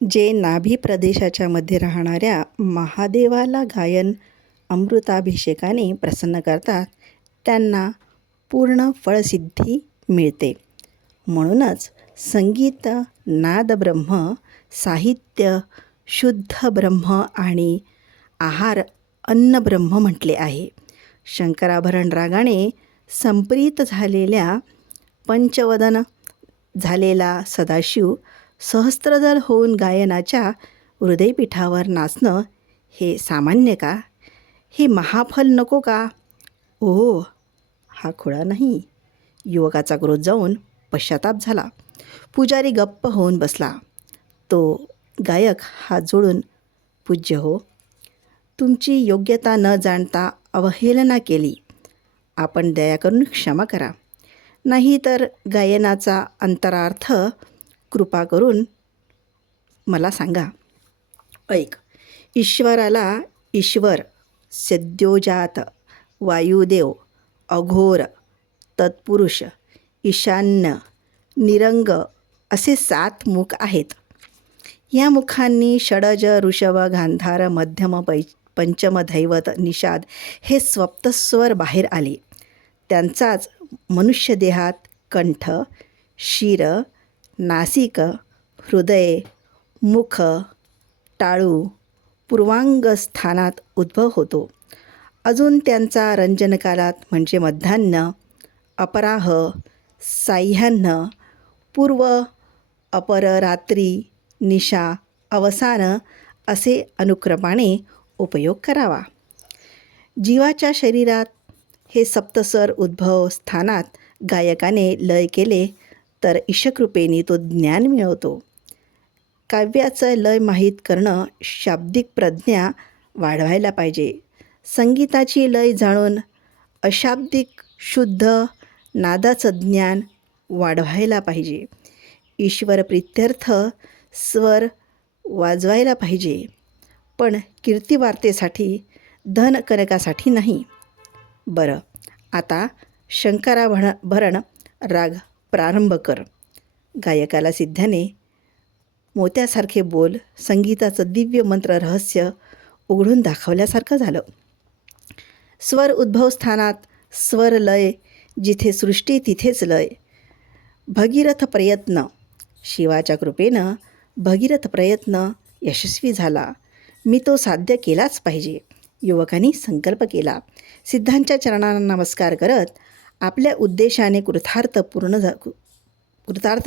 जे नाभी प्रदेशाच्या मध्ये राहणाऱ्या महादेवाला गायन अमृताभिषेकाने प्रसन्न करतात त्यांना पूर्ण फळसिद्धी मिळते. म्हणूनच संगीत नादब्रह्म, साहित्य शुद्ध ब्रह्म आणि आहार अन्नब्रह्म म्हटले आहे. शंकराभरण रागाने संप्रीत झालेल्या पंचवदन झालेला सदाशिव सहस्त्रदल होऊन गायनाच्या हृदयपीठावर नाचणं हे सामान्य का? हे महाफल नको का? ओ, हा खुळा नाही. युवकाचा क्रोध जाऊन पश्चाताप झाला. पुजारी गप्प होऊन बसला. तो गायक हात जोडून, पूज्य हो, तुमची योग्यता न जाणता अवहेलना केली. आपण दया करून क्षमा करा. नाही तर गायनाचा अंतरार्थ कृपा करून मला सांगा. ऐक, ईश्वराला ईश्वर, सद्योजात, वायुदेव, अघोर, तत्पुरुष, ईशान्य, निरंग असे 7 मुख आहेत. या मुखांनी षडज, ऋषभ, गांधार, मध्यम, पंचम, दैवत, निषाद हे सप्तस्वर बाहेर आले. त्यांचाच मनुष्यदेहात कंठ, शिर, नासिक, हृदय, मुख, टाळू, पूर्वांग स्थानात उद्भव होतो. अजून त्यांचा रंजनकालात म्हणजे मध्यान्ह, अपराह, साह्यान्ह, पूर्व, अपर, रात्री, निशा, अवसान असे अनुक्रमाने उपयोग करावा. जीवाच्या शरीरात हे सप्तस्वर उद्भव स्थानात गायकाने लय केले तर ईशकृपेने तो ज्ञान मिळवतो. काव्याचं लय माहीत करणं शाब्दिक प्रज्ञा वाढवायला पाहिजे. संगीताची लय जाणून अशाब्दिक शुद्ध नादाचं ज्ञान वाढवायला पाहिजे. ईश्वर प्रीत्यर्थ स्वर वाजवायला पाहिजे, पण कीर्तिवार्तेसाठी, धनकनकासाठी नाही. बरं, आता शंकराभरण राग प्रारंभ कर. गायकाला सिद्धाने मोत्यासारखे बोल, संगीताचं दिव्य मंत्र रहस्य उघडून दाखवल्यासारखं झालं. स्वर उद्भव स्थानात स्वर लय, जिथे सृष्टी तिथेच लय. भगीरथ प्रयत्न, शिवाच्या कृपेनं भगीरथ प्रयत्न यशस्वी झाला. मी तो साध्य केलाच पाहिजे. युवकांनी संकल्प केला. सिद्धांच्या चरणांना नमस्कार करत आपल्या उद्देशाने कृतार्थ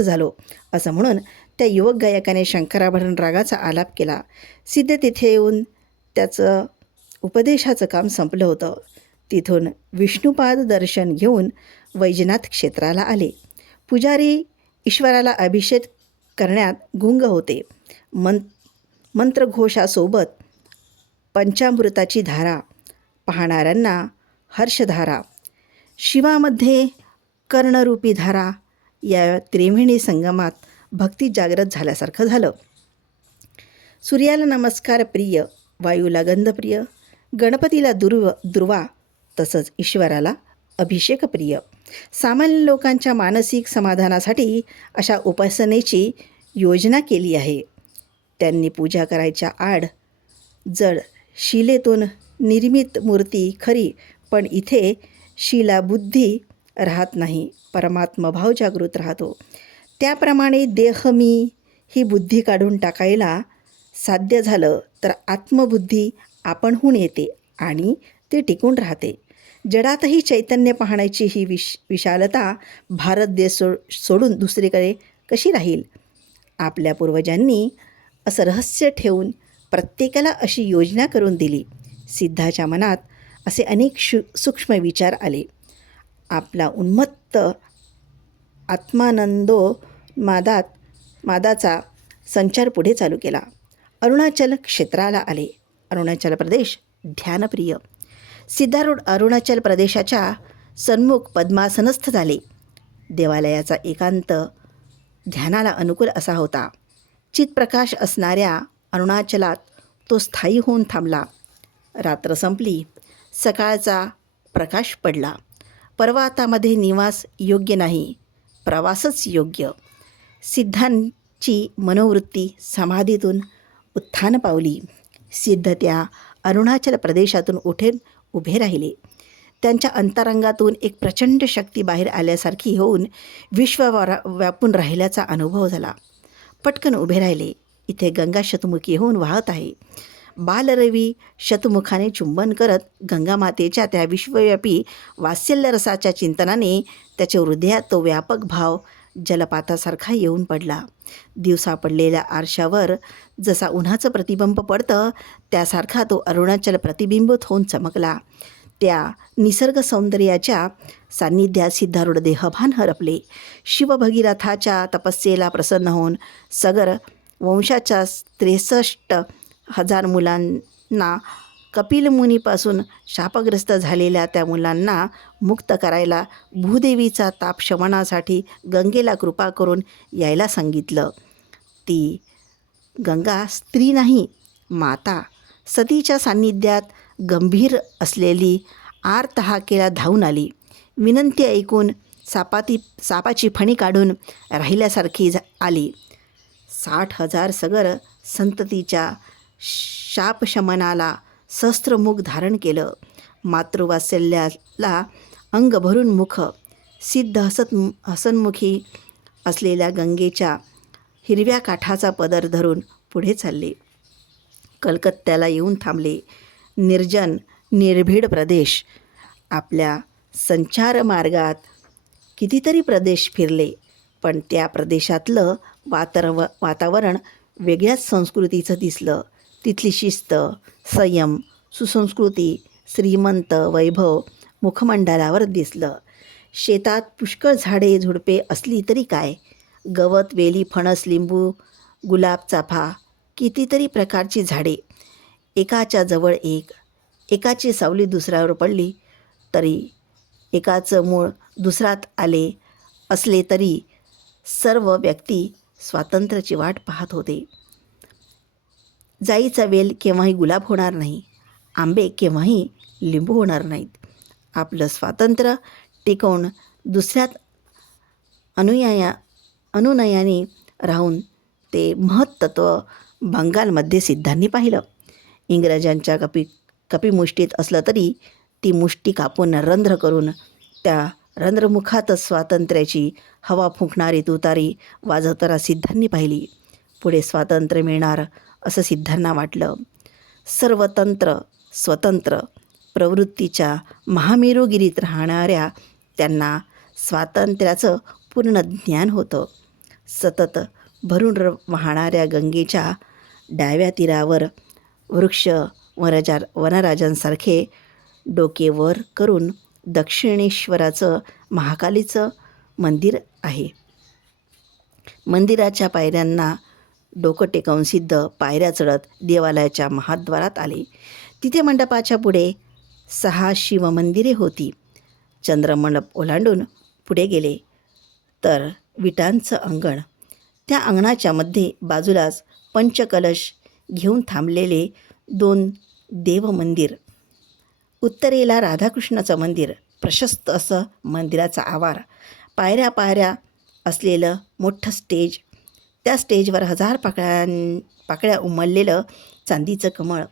झालो असं म्हणून त्या युवक गायकाने शंकराभरण रागाचा आलाप केला. सिद्ध तिथे येऊन त्याचं उपदेशाचं काम संपलं होतं. तिथून विष्णुपाद दर्शन घेऊन वैजनाथ क्षेत्राला आले. पुजारी ईश्वराला अभिषेक करण्यात गुंग होते. मंत्रघोषासोबत पंचामृताची धारा, पाहणाऱ्यांना हर्षधारा, शिवामध्ये कर्णरूपी धारा, या त्रिवेणी संगमात भक्ती जागृत झाल्यासारखं झालं. सूर्याला नमस्कार प्रिय, वायूला गंधप्रिय, गणपतीला दुर्वा, तसंच ईश्वराला अभिषेक प्रिय. सामान्य लोकांच्या मानसिक समाधानासाठी अशा उपासनेची योजना केली आहे. त्यांनी पूजा करायच्या आड जड शिलेतून निर्मित मूर्ती खरी, पण इथे शिलाबुद्धी राहत नाही, परमात्मभाव जागृत राहतो. त्याप्रमाणे देह मी ही बुद्धी काढून टाकायला साध्य झालं तर आत्मबुद्धी आपणहून येते आणि ते टिकून राहते. जडातही चैतन्य पाहण्याची ही विशालता भारत देश सोडून दुसरीकडे कशी राहील? आपल्या पूर्वजांनी असं रहस्य ठेवून प्रत्येकाला अशी योजना करून दिली. सिद्धाच्या मनात असे अनेक सूक्ष्म विचार आले. आपला उन्मत्त मादाचा संचार पुढे चालू केला. अरुणाचल क्षेत्राला आले. अरुणाचल प्रदेश ध्यानप्रिय. सिद्धारूढ अरुणाचल प्रदेशाच्या सन्मुख पद्मासनस्थ झाले. देवालयाचा एकांत ध्यानाला अनुकूल असा होता. चितप्रकाश असणाऱ्या अरुणाचलात तो स्थायी होऊन थांबला. रात्र संपली, सकाळचा प्रकाश पडला. पर्वतामध्ये निवास योग्य नाही, प्रवासच योग्य. ची मनोवृत्ती समाधीतून उत्थान पावली. सिद्ध त्या अरुणाचल प्रदेशातून उभे राहिले. त्यांच्या अंतरंगातून एक प्रचंड शक्ती बाहेर आल्यासारखी होऊन विश्व व्यापून राहिल्याचा अनुभव झाला. पटकन उभे राहिले. इथे गंगा शतमुखी होऊन वाहत आहे. बालरवी शतमुखाने चुंबन करत गंगामातेच्या त्या विश्वव्यापी वात्सल्यरसाच्या चिंतनाने त्याच्या हृदयात तो व्यापक भाव जलपातासारखा येऊन पडला. दिवसा पडलेल्या आरशावर जसा उन्हाचं प्रतिबिंब पडतं त्यासारखा तो अरुणाचल प्रतिबिंबित होऊन चमकला. त्या निसर्ग सौंदर्याच्या सान्निध्यात सिद्धारूढ देहभान हरपले. शिवभगीरथाच्या तपस्येला प्रसन्न होऊन सगर वंशाच्या 63,000 मुलांना कपिल मुनीपासून शापग्रस्त झालेल्या त्या मुलांना मुक्त करायला भूदेवीचा ताप शमनासाठी गंगेला कृपा करून यायला सांगितलं. ती गंगा स्त्री नाही, माता. सतीच्या सान्निध्यात गंभीर असलेली आर्त हाकेला धावून आली. विनंती ऐकून सापाची फणी काढून राहिल्यासारखी आली. 60,000 सगर संततीच्या शापशमनाला सहस्त्रमुख धारण केलं. मातृवात्सल्याला अंग भरून मुख सिद्ध हसनमुखी असलेल्या गंगेच्या हिरव्या काठाचा पदर धरून पुढे चालले. कलकत्त्याला येऊन थांबले. निर्जन निर्भीड प्रदेश. आपल्या संचारमार्गात कितीतरी प्रदेश फिरले, पण त्या प्रदेशातलं वातावरण वेगळ्याच संस्कृतीचं दिसलं. तिथली शिस्त, संयम, सुसंस्कृती, श्रीमंत वैभव मुखमंडलावर दिसलं. शेतात पुष्कळ झाडे झुडपे असली तरी काय, गवत, वेली, फणस, लिंबू, गुलाब, चाफा, कितीतरी प्रकारची झाडे. एकाच्या जवळ एक. एकाची सावली दुसऱ्यावर पडली तरी, एकाचं मूळ दुसऱ्यात आले असले तरी सर्व व्यक्ती स्वातंत्र्याची वाट पाहत होते. जाईचा वेल केव्हाही गुलाब होणार नाही, आंबे केव्हाही लिंबू होणार नाहीत. आपलं स्वातंत्र्य टिकवून दुसऱ्यात अनुनयाने राहून ते महत्त्व बंगालमध्ये सिद्धांनी पाहिलं. इंग्रजांच्या कपिमुष्टीत असलं तरी ती मुष्टी कापून रंध्र करून त्या रंध्रमुखातच स्वातंत्र्याची हवा फुंकणारी तुतारी वाजवताना सिद्धांनी पाहिली. पुढे स्वातंत्र्य मिळणार असं सिद्धांना वाटलं. सर्वतंत्र स्वतंत्र प्रवृत्तीच्या महामेरुगिरीत राहणाऱ्या त्यांना स्वातंत्र्याचं पूर्ण ज्ञान होतं. सतत भरून वाहणाऱ्या गंगेच्या डाव्या तीरावर वृक्ष वनराजांसारखे डोके वर करून दक्षिणेश्वराचं महाकालीचं मंदिर आहे. मंदिराच्या पायऱ्यांना डोकं टेकवून सिद्ध पायऱ्या चढत देवालयाच्या महाद्वारात आले. तिथे मंडपाच्या पुढे 6 शिवमंदिरे होती. चंद्रमंडप ओलांडून पुढे गेले तर विटांचं अंगण. त्या अंगणाच्या मध्ये बाजूलाच पंचकलश घेऊन थांबलेले 2 देवमंदिर. उत्तरेला राधाकृष्णाचं मंदिर. प्रशस्त असं मंदिराचा आवार. पायऱ्या असलेलं मोठं स्टेज. त्या स्टेजवर 1000 पाकळ्या उमललेलं चांदीचं कमळ.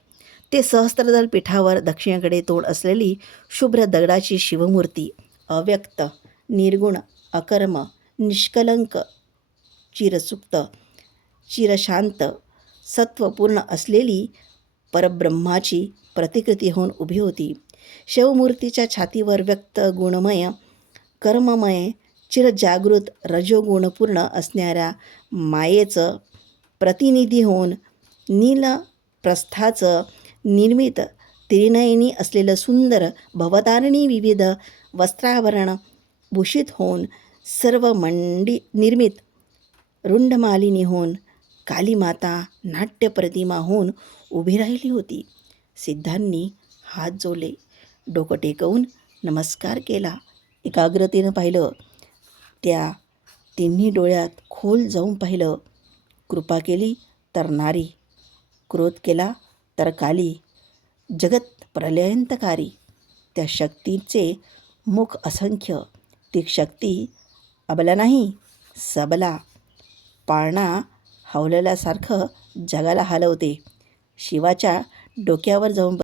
ते सहस्त्रदल पीठावर दक्षिणेकडे तोड असलेली शुभ्र दगडाची शिवमूर्ती. अव्यक्त, निर्गुण, अकर्म, निष्कलंक, चिरसुक्त, चिरशांत, सत्वपूर्ण असलेली परब्रह्माची प्रतिकृती होऊन उभी होती. शिवमूर्तीच्या छातीवर व्यक्त गुणमय, कर्ममय, चिरजागृत, रजोगुणपूर्ण असणाऱ्या मायेचं प्रतिनिधी होऊन नीलप्रस्थाचं निर्मित त्रिनयनी असलेलं सुंदर भवतारिणी विविध वस्त्राभरण भूषित होऊन सर्व निर्मित रुंडमालिनी होऊन कालीमाता नाट्यप्रतिमा होऊन उभी राहिली होती. सिद्धांनी हात जोडले, डोकं टेकवून नमस्कार केला. एकाग्रतेनं पाहिलं. त्या तिन्ही डोळ्यात खोल जाऊन पाहिलं. कृपा केली तर नारी, क्रोध केला तर काली, जगत प्रलयंतकारी. त्या शक्तीचे मुख असंख्य. ती शक्ती अबला नाही, सबला, पाळणा हावलल्यासारखं जगाला हलवते. शिवाच्या डोक्यावर जाऊन